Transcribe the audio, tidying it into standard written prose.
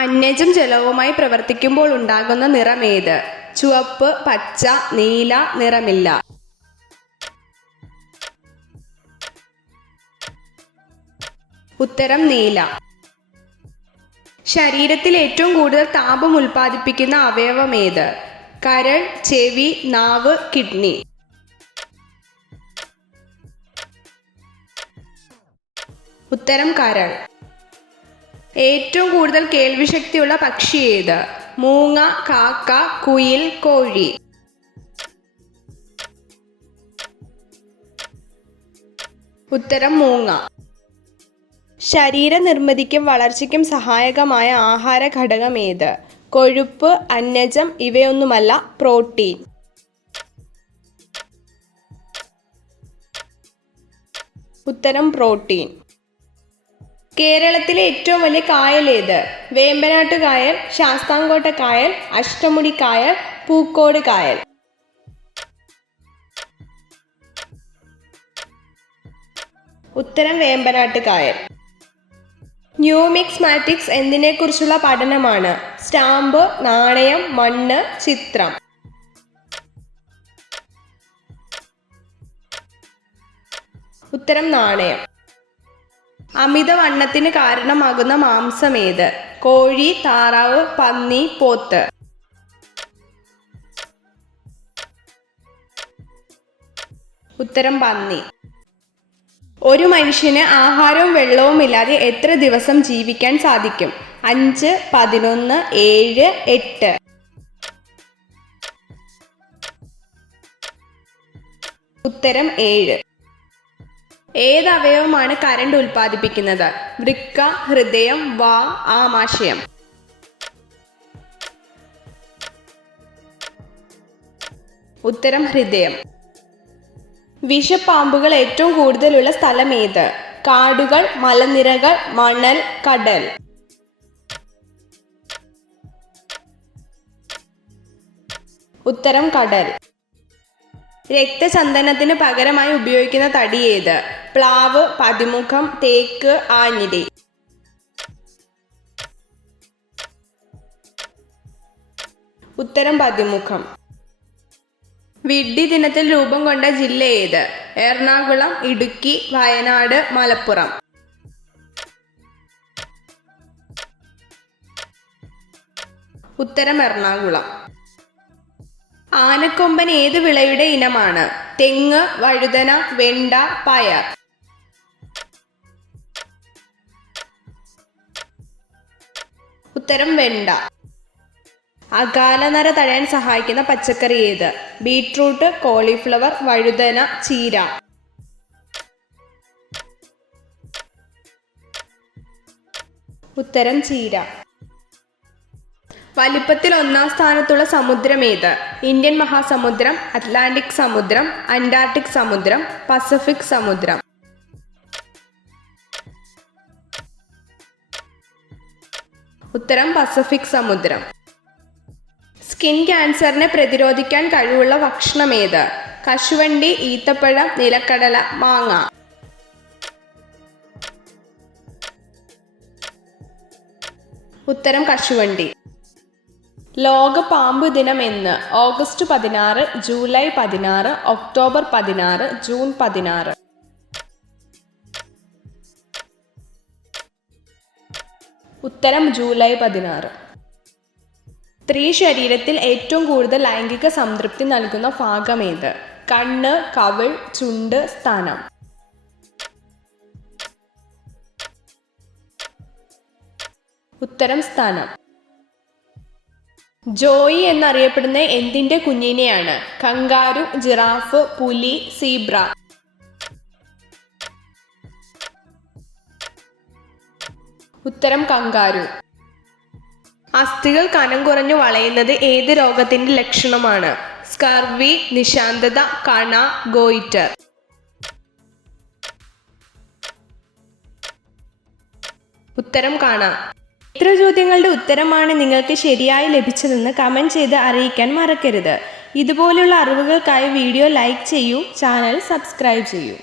അന്നജം ജലവുമായി പ്രവർത്തിക്കുമ്പോൾ ഉണ്ടാകുന്ന നിറമേത്? ചുവപ്പ്, പച്ച, നീല, നിറമില്ല. ഉത്തരം നീല. ശരീരത്തിൽ ഏറ്റവും കൂടുതൽ താപം ഉൽപ്പാദിപ്പിക്കുന്ന അവയവം ഏത്? കരൾ, ചെവി, നാവ്, കിഡ്നി. ഉത്തരം കരൾ. ഏറ്റവും കൂടുതൽ കേൾവിശക്തിയുള്ള പക്ഷി ഏത്? മൂങ്ങ, കാക്ക, കുയിൽ, കോഴി. ഉത്തരം മൂങ്ങ. ശരീരനിർമ്മിതിക്കും വളർച്ചയ്ക്കും സഹായകമായ ആഹാര ഘടകം ഏത്? കൊഴുപ്പ്, അന്നജം, ഇവയൊന്നുമല്ല, പ്രോട്ടീൻ. ഉത്തരം പ്രോട്ടീൻ. കേരളത്തിലെ ഏറ്റവും വലിയ കായൽ ഏത്? വേമ്പനാട്ട് കായൽ, ശാസ്താംകോട്ട കായൽ, അഷ്ടമുടി കായൽ, പൂക്കോട് കായൽ. ഉത്തരം വേമ്പനാട്ട് കായൽ. ന്യൂമിസ്മാറ്റിക്സ് എന്തിനെക്കുറിച്ചുള്ള പഠനമാണ്? സ്റ്റാമ്പ്, നാണയം, മണ്ണ്, ചിത്രം. ഉത്തരം നാണയം. അമിതവണ്ണത്തിന് കാരണമാകുന്ന മാംസം ഏത്? കോഴി, താറാവ്, പന്നി, പോത്ത്. ഉത്തരം പന്നി. ഒരു മനുഷ്യന് ആഹാരവും വെള്ളവും ഇല്ലാതെ എത്ര ദിവസം ജീവിക്കാൻ സാധിക്കും? 5, 11, 7, 8. ഉത്തരം 7. ഏത് അവയവമാണ് കരണ്ട് ഉൽപ്പാദിപ്പിക്കുന്നത്? വൃക്ക, ഹൃദയം, വാ, ആമാശയം. ഉത്തരം ഹൃദയം. വിഷപ്പാമ്പുകൾ ഏറ്റവും കൂടുതലുള്ള സ്ഥലം ഏത്? കാടുകൾ, മലനിരകൾ, മണൽ, കടൽ. ഉത്തരം കടൽ. രക്തചന്ദനത്തിന് പകരമായി ഉപയോഗിക്കുന്ന തടി ഏത്? പ്ലാവ്, പതിമുഖം, തേക്ക്, ആഞ്ഞിലി. ഉത്തരം പതിമുഖം. വിഡ്ഢി ദിനത്തിൽ രൂപം കൊണ്ട ജില്ല ഏത്? എറണാകുളം, ഇടുക്കി, വയനാട്, മലപ്പുറം. ഉത്തരം എറണാകുളം. ആനക്കൊമ്പൻ ഏത് വിളയുടെ ഇനമാണ്? തെങ്ങ്, വഴുതന, വെണ്ട, പയർ. ഉത്തരം വെണ്ട. അകാലനര തടയാൻ സഹായിക്കുന്ന പച്ചക്കറി ഏത്? ബീട്രൂട്ട്, കോളിഫ്ലവർ, വഴുതന, ചീര. ഉത്തരം ചീര. വലിപ്പത്തിൽ 1-ാം സ്ഥാനത്തുള്ള സമുദ്രം ഏത്? ഇന്ത്യൻ മഹാസമുദ്രം, അറ്റ്ലാന്റിക് സമുദ്രം, അന്റാർട്ടിക് സമുദ്രം, പസഫിക് സമുദ്രം. ഉത്തരം പസഫിക് സമുദ്രം. സ്കിൻ ക്യാൻസറിനെ പ്രതിരോധിക്കാൻ കഴിവുള്ള ഭക്ഷണം ഏത്? കശുവണ്ടി, ഈത്തപ്പഴം, നിലക്കടല, മാങ്ങ. ഉത്തരം കശുവണ്ടി. ലോക പാമ്പ് ദിനം എന്ന്? August 16, July 16, October 16, June 16. ഉത്തരം ജൂലൈ 16. സ്ത്രീ ശരീരത്തിൽ ഏറ്റവും കൂടുതൽ ലൈംഗിക സംതൃപ്തി നൽകുന്ന ഭാഗം ഏത്? കണ്ണ്, കവിൾ, ചുണ്ട്, സ്തനം. ഉത്തരം സ്തനം. ജോയി എന്നറിയപ്പെടുന്ന എന്തിന്റെ കുഞ്ഞിനെയാണ്? കങ്കാരു, ജിറാഫ്, പുലി, സീബ്ര. ഉത്തരം കങ്കാരു. അസ്ഥികൾ കനം കുറഞ്ഞു വളയുന്നത് ഏത് രോഗത്തിന്റെ ലക്ഷണമാണ്? സ്കർവി, നിശാന്തത, കണ, ഗോയിറ്റർ. ഉത്തരം കണ. എത്ര ചോദ്യങ്ങളുടെ ഉത്തരമാണ് നിങ്ങൾക്ക് ശരിയായി ലഭിച്ചതെന്ന് കമന്റ് ചെയ്ത് അറിയിക്കാൻ മറക്കരുത്. ഇതുപോലുള്ള അറിവുകൾക്കായി വീഡിയോ ലൈക്ക് ചെയ്യൂ, ചാനൽ സബ്സ്ക്രൈബ് ചെയ്യൂ.